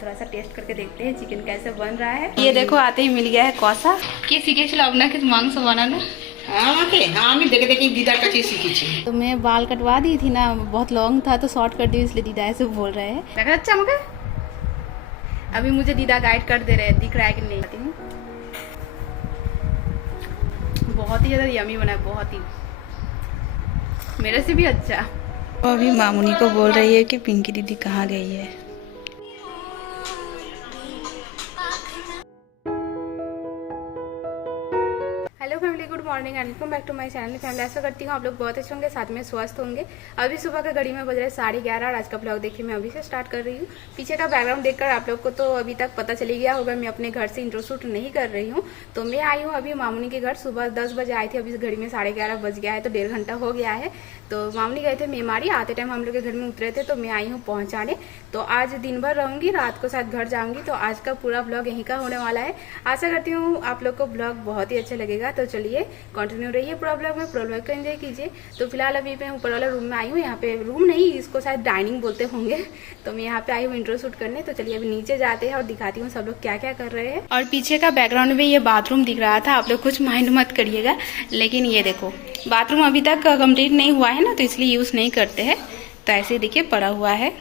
थोड़ा सा टेस्ट करके देखते हैं चिकन कैसे बन रहा है। ये देखो आते ही मिल गया है कौसा। के শিখেছিল আপনাকে মাংস বানানো? আমাকে হ্যাঁ আমি দেখে দেখে দিদার কাছে শিখেছি। तो मैं बाल कटवा दी थी ना, बहुत लॉन्ग था तो शॉर्ट कर दी, इसलिए दीदा ऐसे बोल रहे हैं। देखा अच्छा मुझे अभी मुझे दीदा गाइड कर दे रहे हैं, दिख रहा है कि नहीं। बहुत ही ज्यादा यमी बना है, बहुत ही, मेरे से भी अच्छा। तो अभी मामुनी को बोल रही है कि पिंकी दीदी कहाँ गई है। Hello family, good morning and welcome back to my channel. Family आशा करती हूँ आप लोग बहुत अच्छे होंगे, साथ में स्वस्थ होंगे। अभी सुबह का घड़ी में बज रहे 11:30 और आज का ब्लॉग देखिए मैं अभी से स्टार्ट कर रही हूँ। पीछे का बैकग्राउंड देखकर आप लोग को तो अभी तक पता चली गया होगा, मैं अपने घर से इंट्रो शूट नहीं कर रही हूँ। तो मैं आई हूँ अभी मामुनी के घर। सुबह 10 बजे आई थी, अभी घड़ी में 11:30 बज गया है, तो 1.5 घंटा हो गया है। तो मामुनी गए थे मेमारी, आते टाइम हम लोग के घर में उतरे थे, तो मैं आई हूँ पहुँचाने। तो आज दिन भर रहूँगी, रात को शायद घर जाऊँगी। तो आज का पूरा ब्लॉग यहीं का होने वाला है। आशा करती हूँ आप लोग को ब्लॉग बहुत ही अच्छा लगेगा। तो चलिए कंटिन्यू रहिए पूरा ब्लॉग में, पूरा ब्लॉग को एंजॉय कीजिए। तो फिलहाल अभी मैं ऊपर वाला रूम में आई हूँ। यहाँ पे रूम नहीं, इसको शायद डाइनिंग बोलते होंगे। तो मैं यहाँ पे आई हूँ इंट्रो शूट करने। तो चलिए अभी नीचे जाते हैं और दिखाती हूँ सब लोग क्या क्या कर रहे हैं। और पीछे का बैकग्राउंड में ये बाथरूम दिख रहा था, आप लोग कुछ माइंड मत करिएगा। लेकिन ये देखो बाथरूम अभी तक कंप्लीट नहीं हुआ है ना, तो इसलिए यूज नहीं करते हैं। तो ऐसे देखिए पड़ा हुआ है।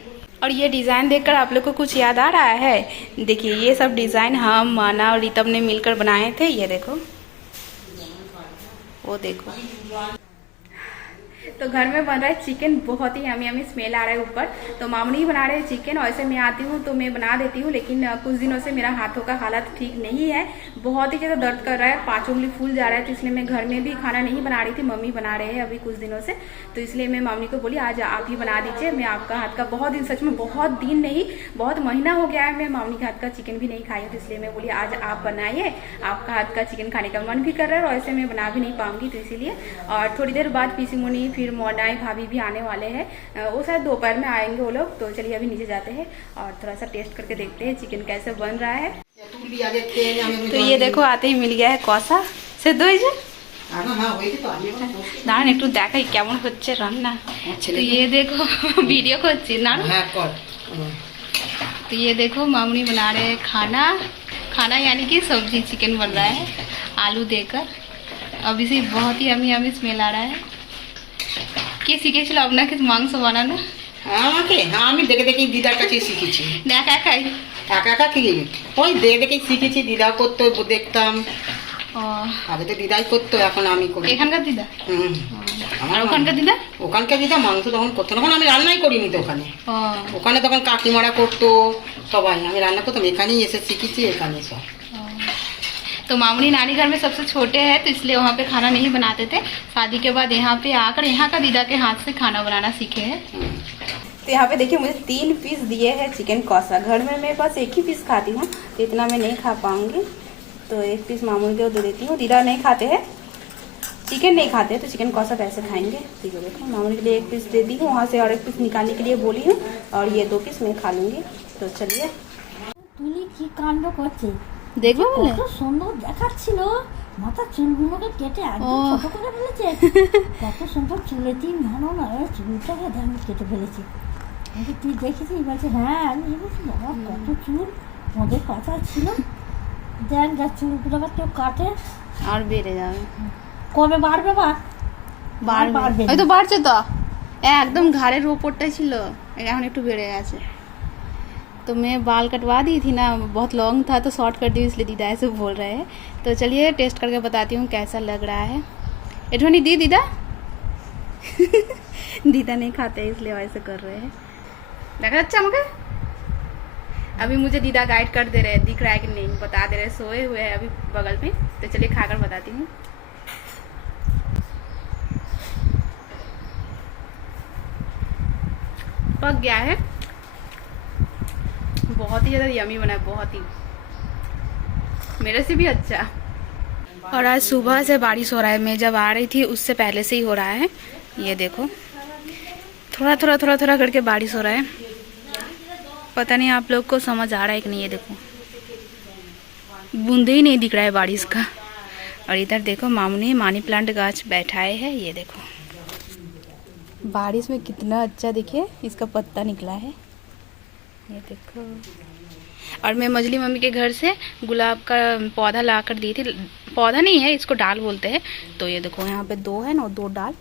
और ये डिज़ाइन देखकर आप लोग को कुछ याद आ रहा है? देखिए ये सब डिज़ाइन हम, माना और रितम ने मिलकर बनाए थे। ये देखो, वो देखो। तो घर में बन रहा है चिकन, बहुत ही यमी यमी स्मेल आ रहा है ऊपर। तो मामुनी ही बना रहे हैं चिकन। वैसे मैं आती हूँ तो मैं बना देती हूँ, लेकिन कुछ दिनों से मेरा हाथों का हालत ठीक नहीं है, बहुत ही ज़्यादा दर्द कर रहा है, 5 उंगली फूल जा रहा है। तो इसलिए मैं घर में भी खाना नहीं बना रही थी, मम्मी बना रहे हैं अभी कुछ दिनों से। तो इसलिए मैं मामुनी को बोली आज आप ही बना दीजिए, मैं आपका हाथ का बहुत दिन, सच में बहुत दिन नहीं, बहुत महीना हो गया है मैं मामुनी के हाथ का चिकन भी नहीं खाई हूँ। तो इसलिए मैं बोली आज आप बनाइए, आपका हाथ का चिकन खाने का मन भी कर रहा है और ऐसे मैं बना भी नहीं पाऊंगी, तो इसीलिए। और थोड़ी देर बाद पीसी मुनी, फिर मोनाई भाभी भी आने वाले हैं, वो शायद दोपहर में आएंगे वो लोग। तो चलिए अभी नीचे जाते हैं और थोड़ा सा टेस्ट करके देखते हैं चिकन कैसे बन रहा है। तो ये देखो आते ही मिल गया है कौसा से दो দাঁড়ান একটু দেখাই কেমন হচ্ছে রান্না। तो ये देखो वीडियो করছি না। तो ये देखो मामुनी बना रहे हैं खाना, खाना यानी कि सब्जी चिकन बन रहा है आलू देकर। अभी से बहुत ही यमी यमी स्मेल आ रहा है। কে শিখেছিল আপনাকে মাংস বানানো? আমাকে হ্যাঁ আমি দেখে দেখে দিদার কাছে শিখেছি। একা একাই? একা একা কি ওই দেখে দেখে শিখেছি, দিদা করতো দেখতাম। ও আগে তো দিদাই করতো, এখন আমি করি। এখানকার দিদা? আমার ওখানকার দিদা? ওখানকার দিদা মাংস তখন করতো, তখন আমি রান্নাই করিনি তো ওখানে। ওখানে তখন কাকিমারা করতো সবাই, আমি রান্না করতাম, এখানেই এসে শিখেছি, এখানে সব। तो मामुनी नानी घर में सबसे छोटे हैं, तो इसलिए वहाँ पे खाना नहीं बनाते थे। शादी के बाद यहाँ पे आकर यहाँ का दीदा के हाथ से खाना बनाना सीखे हैं। तो यहाँ पे देखिए मुझे 3 पीस दिए हैं चिकन कौसा। घर में मैं बस एक ही पीस खाती हूँ, तो इतना मैं नहीं खा पाऊँगी, तो 1 पीस मामुनी को दे देती हूँ। दीदा नहीं खाते हैं, चिकन नहीं खाते हैं, तो चिकन कौसा कैसे खाएंगे। ठीक है, देखो मामुनी के लिए 1 पीस दे दी हूँ, वहाँ से और 1 पीस निकालने के लिए बोली हूँ, और ये 2 पीस मैं खा लूँगी। तो चलिए দেখবো বলে কত সুন্দর দেখাচ্ছিল, মাথার চুলগুলোকে কেটে একদম ছোট করে ফেলেছে। কত সুন্দর চুলেতেই মানো না, চুলটাকে ধ্যান কেটে ফেলেছে। আমি তুই দেখেছিস? বলছে হ্যাঁ। আমি বলছি বাবা কত চুল, ওদের কথা ছিল দেন যা চুলগুলো আবার কেউ কাটে আর বেড়ে যাবে। কবে বাড়বে? বাড়বে, ওই তো বাড়ছে তো, একদম ঘাড়ের ওপরটাই ছিল, এখন একটু বেড়ে গেছে। तो मैं बाल कटवा दी थी ना, बहुत लॉन्ग था तो शॉर्ट कर दी, इसलिए दीदा ऐसे बोल रहे हैं। तो चलिए टेस्ट करके बताती हूँ कैसा लग रहा है। एठोनी दी दीदा दीदा नहीं खाते इसलिए वैसे कर रहे हैं। देखा अच्छा मुझे अभी मुझे दीदा गाइड कर दे रहे हैं, दिख रहा है कि नहीं, बता दे रहे, सोए हुए हैं अभी बगल में। तो चलिए खाकर बताती हूँ। पक गया है, बहुत ही ज़्यादा यमी बना है, बहुत ही, मेरे से भी अच्छा। और आज सुबह से बारिश हो रहा है, मैं जब आ रही थी उससे पहले से ही हो रहा है। ये देखो थोड़ा थोड़ा थोड़ा थोड़ा करके बारिश हो रहा है, पता नहीं आप लोग को समझ आ रहा है कि नहीं। ये देखो बूंदे ही नहीं दिख रहा है बारिश का। और इधर देखो मामुनी मनी प्लांट गाछ बैठाए है। ये देखो बारिश में कितना अच्छा, देखिए इसका पत्ता निकला है, ये देखो। और मैं मजली मम्मी के घर से गुलाब का पौधा ला कर दी थी। पौधा नहीं है, इसको डाल बोलते हैं। तो ये देखो यहाँ पे 2 है ना, 2 डाल।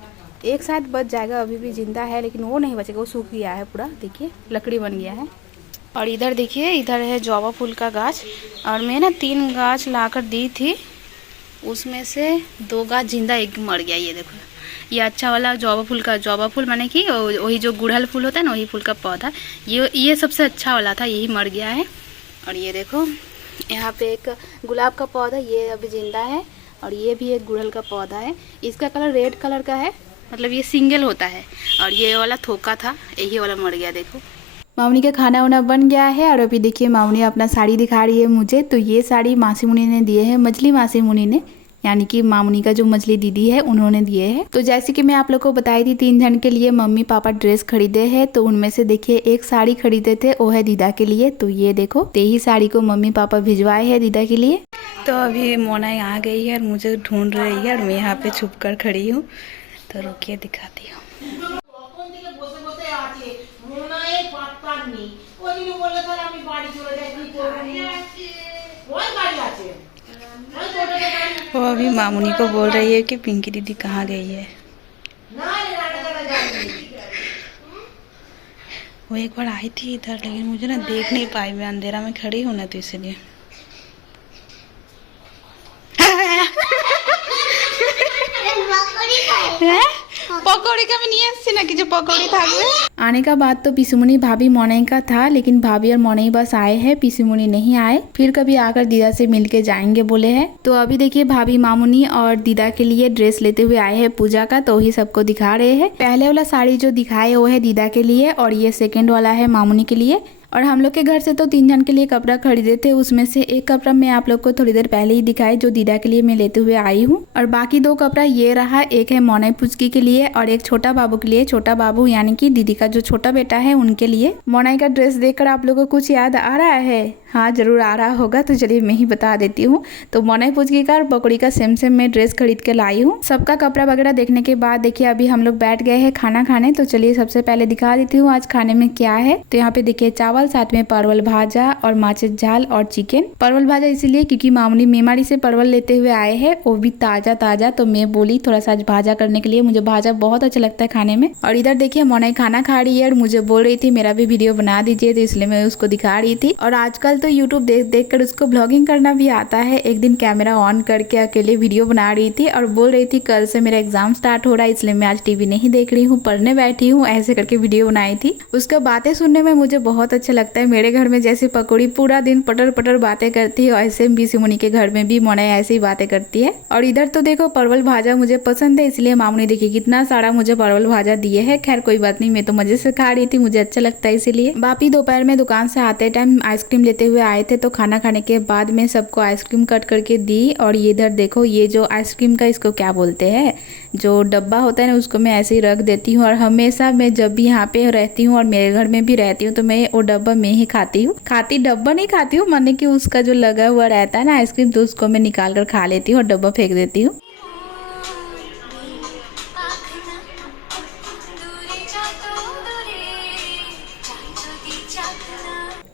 एक शायद बच जाएगा, अभी भी जिंदा है, लेकिन वो नहीं बचेगा, वो सूख गया है पूरा। देखिए लकड़ी बन गया है। और इधर देखिए, इधर है जवा फूल का गाछ। और मैं ना 3 गाछ ला कर दी थी, उसमें से 2 गाछ जिंदा, एक मर गया। ये देखो, ये अच्छा वाला जवा फूल का, जवा फूल माने कि वही जो गुड़हल फूल होता है ना, वही फूल का पौधा। ये सबसे अच्छा वाला था, यही मर गया है। और ये देखो यहाँ पे एक गुलाब का पौधा, ये अभी जिंदा है। और ये भी एक गुड़हल का पौधा है, इसका कलर रेड कलर का है, मतलब ये सिंगल होता है। और ये वाला थोका था, यही वाला मर गया। देखो मामनी का खाना वाना बन गया है। और अभी देखिए मामनी अपना साड़ी दिखा रही है मुझे। तो ये साड़ी मासी मुनि ने दिए है, मछली मासी मुनि ने, यानी कि मामुनी का जो मछली दीदी है उन्होंने दिए हैं। तो जैसे कि मैं आप लोग को बताई थी, 3 जन के लिए मम्मी पापा ड्रेस खरीदे हैं। तो उनमें से देखिए एक साड़ी खरीदे थे, वो है दीदा के लिए। तो ये देखो, यही साड़ी को मम्मी पापा भिजवाए हैं दीदा के लिए। तो अभी मोना आ गई है और मुझे ढूंढ रही है, और मैं यहाँ पे छुप कर खड़ी हूँ। तो रुकिए दिखाती हूँ। वो अभी मामुनी को बोल रही है कि पिंकी दीदी कहाँ गई है। वो एक बार आई थी इधर, लेकिन मुझे ना देख नहीं पाई, मैं अंधेरा में खड़ी हूँ ना, तो इसलिए। पकौड़ी का भी नहीं है ना, कि जो पकौड़ी था। आने का बाद तो पिसुमुनी भाभी मोनई का था, लेकिन भाभी और मोनई बस आए हैं, पिसुमुनी नहीं आए। फिर कभी आकर दीदा से मिलके जाएंगे बोले हैं। तो अभी देखिए भाभी मामुनी और दीदा के लिए ड्रेस लेते हुए आए हैं पूजा का। तो वही सबको दिखा रहे हैं। पहले वाला साड़ी जो दिखाए वो है दीदा के लिए, और ये सेकेंड वाला है मामुनी के लिए। और हम लोग के घर से तो 3 जन के लिए कपड़ा खरीदे थे, उसमें से एक कपड़ा मैं आप लोग को थोड़ी देर पहले ही दिखाई, जो दीदा के लिए मैं लेते हुए आई हूँ। और बाकी 2 कपड़ा ये रहा, एक है मोनई पुचकी के लिए और एक छोटा बाबू के लिए। छोटा बाबू यानी कि दीदी का जो छोटा बेटा है उनके लिए। मोनई का ड्रेस देखकर आप लोगों को कुछ याद आ रहा है? हाँ जरूर आ रहा होगा, तो चलिए मैं ही बता देती हूँ। तो मोनई पुचकी का और पकौड़ी का सेम मैं ड्रेस खरीद के लाई हूँ। सबका कपड़ा वगैरह देखने के बाद देखिए अभी हम लोग बैठ गए हैं खाना खाने। तो चलिए सबसे पहले दिखा देती हूँ आज खाने में क्या है। तो यहाँ पे देखिए चावल, साथ में परवल भाजा और माचिस झाल और चिकन। परवल भाजा इसलिए क्योंकि मामुनी मेमाड़ी से परवल लेते हुए आए हैं, वो भी ताजा ताजा। तो मैं बोली थोड़ा सा भाजा करने के लिए, मुझे भाजा बहुत अच्छा लगता है खाने में। और इधर देखिए मोनई खाना खा रही है और मुझे बोल रही थी मेरा भी वीडियो बना दीजिए, तो इसलिए मैं उसको दिखा रही थी। और आजकल तो यूट्यूब देख कर उसको ब्लॉगिंग करना भी आता है। एक दिन कैमरा ऑन करके अकेले वीडियो बना रही थी और बोल रही थी कल से मेरा एग्जाम स्टार्ट हो रहा है, इसलिए मैं आज टीवी नहीं देख रही हूँ, पढ़ने बैठी हूँ, ऐसे करके वीडियो बनाई थी। उसका बातें सुनने में मुझे बहुत अच्छा लगता है। मेरे घर में जैसे पकौड़ी पूरा दिन पटर पटर बातें करती है, ऐसे पिसुमुनी के घर में भी मोनई ऐसे ही बातें करती है। और इधर तो देखो परवल भाजा मुझे पसंद है, इसलिए मामुनी देखिए कितना सारा मुझे परवल भाजा दिए है। खैर कोई बात नहीं, मैं तो मजे से खा रही थी, मुझे अच्छा लगता है इसीलिए। बापी दोपहर में दुकान से आते टाइम आइसक्रीम लेते हुए आए थे, तो खाना खाने के बाद में सबको आइसक्रीम कट करके दी। और ये इधर देखो, ये जो आइसक्रीम का इसको क्या बोलते हैं, जो डब्बा होता है ना, उसको मैं ऐसे ही रख देती हूँ। और हमेशा मैं जब भी यहाँ पे रहती हूँ और मेरे घर में भी रहती हूँ, तो मैं वो डब्बा में ही खाती हूँ। डब्बा नहीं खाती हूँ, माने कि उसका जो लगा हुआ रहता है ना आइसक्रीम, तो उसको मैं निकाल कर खा लेती हूँ और डब्बा फेंक देती हूँ।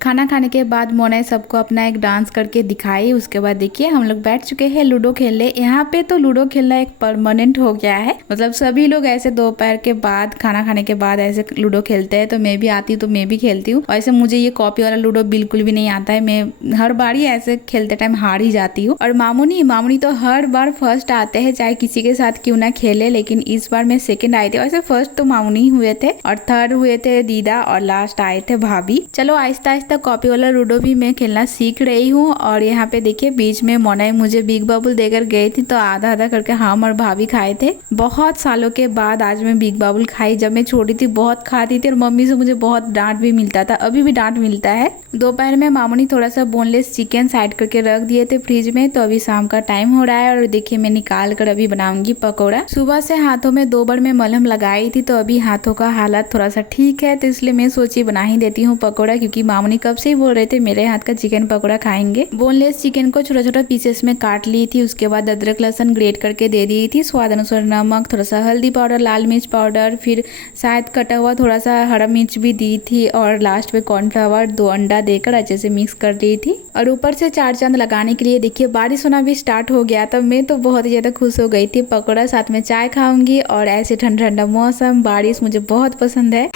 खाना खाने के बाद मोनई सबको अपना एक डांस करके दिखाई। उसके बाद देखिए हम लोग बैठ चुके हैं लूडो खेलने। यहाँ पे तो लूडो खेलना एक परमानेंट हो गया है, मतलब सभी लोग ऐसे दोपहर के बाद खाना खाने के बाद ऐसे लूडो खेलते हैं। तो मैं भी आती हूँ तो मैं भी खेलती हूँ। वैसे मुझे ये कॉपी वाला लूडो बिल्कुल भी नहीं आता है, मैं हर बार ही ऐसे खेलते टाइम हार ही जाती हूँ। और मामुनी तो हर बार फर्स्ट आते हैं, चाहे किसी के साथ क्यों ना खेले, लेकिन इस बार मैं सेकेंड आई थी। वैसे फर्स्ट तो मामुनी हुए थे और थर्ड हुए थे दीदा और लास्ट आए थे भाभी। चलो आहिस्ता आहिस्ता कॉपी वाला लूडो भी मैं खेलना सीख रही हूँ। और यहाँ पे देखिए बीच में मोनई मुझे बिग बबुल देकर गई थी, तो आधा आधा करके हम और भाभी खाए थे। बहुत सालों के बाद आज मैं बिग बबुल खाई। जब मैं छोटी थी बहुत खाती थी और मम्मी से मुझे बहुत डांट भी मिलता था, अभी भी डांट मिलता है। दोपहर में मामुनी थोड़ा सा बोनलेस चिकन साइड करके रख दिए थे फ्रिज में। तो अभी शाम का टाइम हो रहा है और देखिए मैं निकाल कर अभी बनाऊंगी पकौड़ा। सुबह से हाथों में 2 बार में मलहम लगाई थी, तो अभी हाथों का हालत थोड़ा सा ठीक है, तो इसलिए मैं सोची बना ही देती हूँ पकौड़ा, क्योंकि मामुनी कब से ही बोल रहे थे मेरे हाथ का चिकन पकौड़ा खाएंगे। बोनलेस चिकन को छोटा छोटा पीसेस में काट ली थी, उसके बाद अदरक लहसुन ग्रेट करके दे दी थी, स्वाद अनुसार नमक, थोड़ा सा हल्दी पाउडर, लाल मिर्च पाउडर, फिर शायद कटा हुआ थोड़ा सा हरा मिर्च भी दी थी और लास्ट में कॉर्नफ्लावर 2 अंडा देकर अच्छे से मिक्स कर दी थी। और ऊपर से 4 चांद लगाने के लिए देखिए बारिश होना भी स्टार्ट हो गया, तब मैं तो बहुत ही ज़्यादा खुश हो गई थी। पकौड़ा साथ में चाय खाऊंगी और ऐसे ठंडा ठंडा मौसम, बारिश मुझे बहुत पसंद है।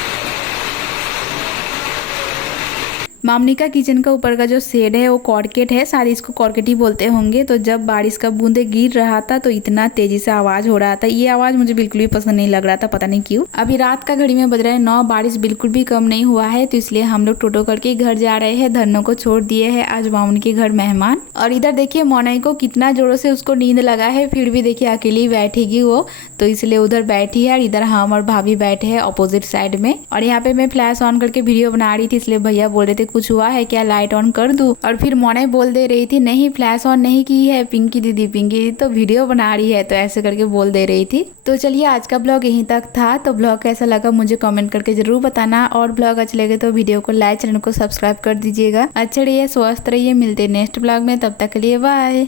मामनिका किचन का ऊपर का जो शेड है वो कॉर्केट है, शायद इसको कॉर्केट ही बोलते होंगे। तो जब बारिश का बूंदे गिर रहा था तो इतना तेजी से आवाज हो रहा था, ये आवाज मुझे बिल्कुल भी पसंद नहीं लग रहा था, पता नहीं क्यों। अभी रात का घड़ी में बज रहा है 9, बारिश बिल्कुल भी कम नहीं हुआ है, तो इसलिए हम लोग टोटो करके घर जा रहे हैं। धन्नो को छोड़ दिए है आज मामनी के घर मेहमान। और इधर देखिए मोनाई को कितना जोरों से उसको नींद लगा है, फिर भी देखिए अकेली ही बैठेगी वो, तो इसलिए उधर बैठी है और इधर हम और भाभी बैठे हैं अपोजिट साइड में। और यहाँ पे मैं फ्लैश ऑन करके वीडियो बना रही थी, इसलिए भैया बोल रहे थे कुछ हुआ है क्या, लाइट ऑन कर दूं। और फिर मोनाई बोल दे रही थी नहीं फ्लैश ऑन नहीं की है पिंकी दीदी तो वीडियो बना रही है, तो ऐसे करके बोल दे रही थी। तो चलिए आज का ब्लॉग यहीं तक था। तो ब्लॉग कैसा लगा मुझे कमेंट करके जरूर बताना, और ब्लॉग अच्छा लगे तो वीडियो को लाइक, चैनल को सब्सक्राइब कर दीजिएगा। अच्छा रहिए, स्वस्थ रहिए, मिलते नेक्स्ट ब्लॉग में, तब तक के लिए बाय।